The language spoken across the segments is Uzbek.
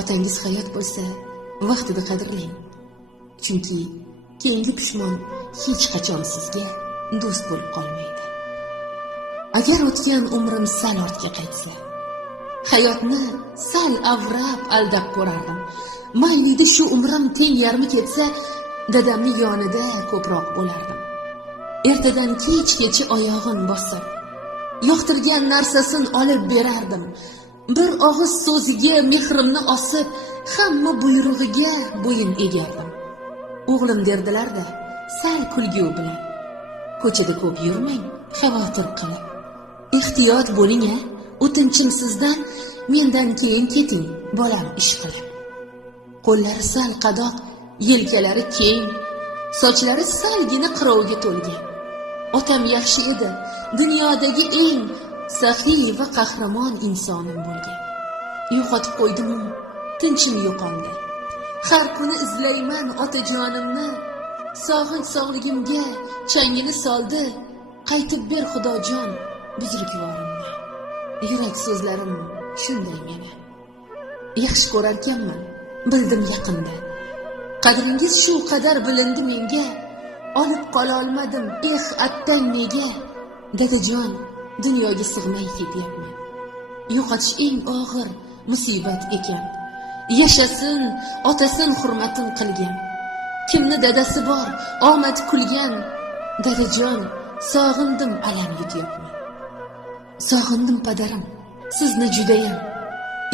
Otangiz hayot bo'lsa, vaqtida qadrlang. Chunki keyingi pushmon hech qachon sizga do'st bo'lib qolmaydi. Agar o'tgan umrim sal ortga qaytsa, hayotni sal avrab aldab ko'rardim. Maylida shu umrim teng yarmi ketsa, dadamni yonida ko'proq bo'lardim. Ertadan kechgacha oyog'in bosib, yoqtirgan narsasin olib berardim. Bir og'iz so'ziga mehrimni osib, hamma buyrug'iga bo'yin egardim. O'g'lim derdilar-da, sal kulgu bilan. Ko'chada ko'p yurmang, xavotir qilib. Ehtiyot bo'ling-a, o'tinchim sizdan, mendan keyin keting, bolam ish qilib. Qo'llari sal qadoq, yelkalari keng, sochlari salgina qirovga to'lgan. Otam yaxshi edi, dunyodagi eng saxiy va qahramon insonim bo'lgan. Yo'qotib qo'ydim-u, tinchim yo'qoldi. Har kuni izlayman otajonimni, sog'ligimga changini soldi. Qaytib ber Xudojon buzrukvorimni. Yurak so'zlarim shunday meni. Yaxshi ko'rarkanman, bildim yaqinda. Qadringiz shu qadar bilindi menga. Olib qola olmadim, attang nega? Dadajon, dunyoga sig'may ketyapman. Yo'qotish eng og'ir musibat ekan. Yashasin, otasin hurmatin qilgan. Kimni dadasi bor, omad kulgan. Dadajon, sog'indim, alam yutyapman. Sog'indim padarim, sizni judayam.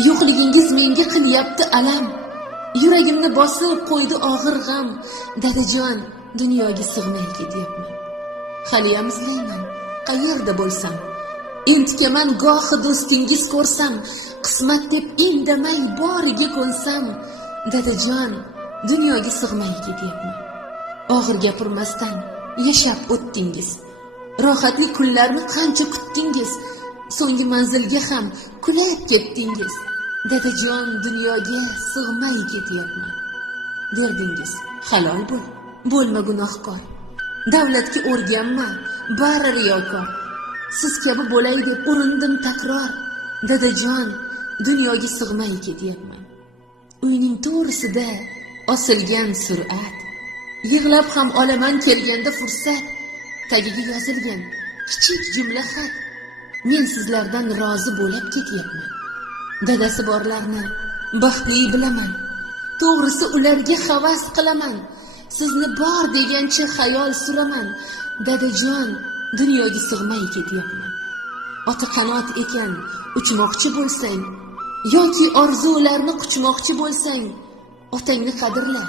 Yo'qligingiz menga qilyapti alam. Yuragimni bosib qo'ydi og'ir g'am. Dadajon, dunyoga sig'may ketyapman. Haliyam izlayman, qayerda bo'lsam. Intikaman gohi do'stingiz ko'rsam, qismat deb indamay boriga ko'nsam. Dadajon, dunyoga sig'may ketyapman. Og'ir gapirmasdan yashab o'tdingiz. Rohatli kunlarni qancha kutdingiz. So'nggi manzilga ham kulib ketdingiz. Dadajon, dunyoga sig'may ketyapman. Derdingiz, halol bo'l, bo'lma gunohkor. Davlatga o'rganma, bari riyokor. Siz kabi bo'lay deb urindim takror. Dadajon, dunyoga sig'may ketyapman. Uyning to'g'risida osilgan sur'at. Yig'lab ham olaman kelganda fursat. Tagiga yozilgan kichik jumla xat. Men sizlardan rozi bo'lib ketyapman. Dadasi borlarni baxtli bilaman. To'g'risi ularga havas qilaman. Sizni bor degancha xayol suraman. Dadajon, dunyoga sig'may ketyapman. Ota qanot ekan, uchmoqchi bo'lsang, yoki orzularni quchmoqchi bo'lsang, otangni qadrla,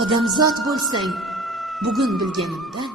odamzod bo'lsang. Bugun bilganimdan